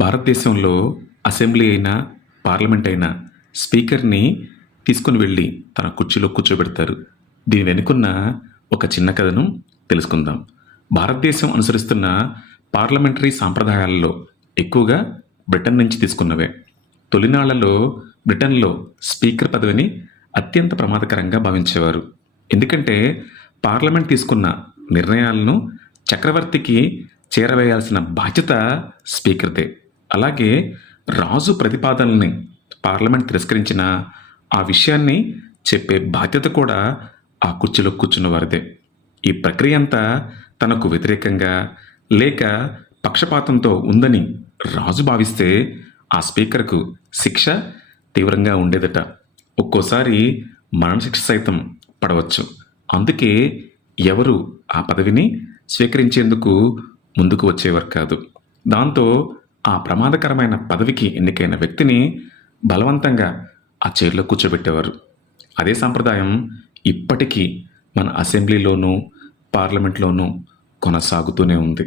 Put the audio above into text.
భారతదేశంలో అసెంబ్లీ అయినా, పార్లమెంట్ అయినా స్పీకర్‌ని తీసుకొని వెళ్లి తన కుర్చీలో కూర్చోబెడతారు. దీని వెనుకున్న ఒక చిన్న కథను తెలుసుకుందాం. భారతదేశం అనుసరిస్తున్న పార్లమెంటరీ సాంప్రదాయాలలో ఎక్కువగా బ్రిటన్ నుంచి తీసుకున్నవే. తొలినాళ్లలో బ్రిటన్‌లో స్పీకర్ పదవిని అత్యంత ప్రమాదకరంగా భావించేవారు. ఎందుకంటే పార్లమెంట్ తీసుకున్న నిర్ణయాలను చక్రవర్తికి చేరవేయాల్సిన బాధ్యత స్పీకర్‌దే. అలాగే రాజు ప్రతిపాదనల్ని పార్లమెంట్ తిరస్కరించిన ఆ విషయాన్ని చెప్పే బాధ్యత కూడా ఆ కుర్చీలో కూర్చున్న వారిదే. ఈ ప్రక్రియ అంతా తనకు వ్యతిరేకంగా లేక పక్షపాతంతో ఉందని రాజు భావిస్తే ఆ స్పీకర్కు శిక్ష తీవ్రంగా ఉండేదట. ఒక్కోసారి మరణశిక్ష సైతం పడవచ్చు. అందుకే ఎవరు ఆ పదవిని స్వీకరించేందుకు ముందుకు వచ్చేవారు కాదు. దాంతో ఆ ప్రమాదకరమైన పదవికి ఎన్నికైన వ్యక్తిని బలవంతంగా ఆ చైర్లో కూర్చోబెట్టేవారు. అదే సాంప్రదాయం ఇప్పటికీ మన అసెంబ్లీలోనూ, పార్లమెంట్లోనూ కొనసాగుతూనే ఉంది.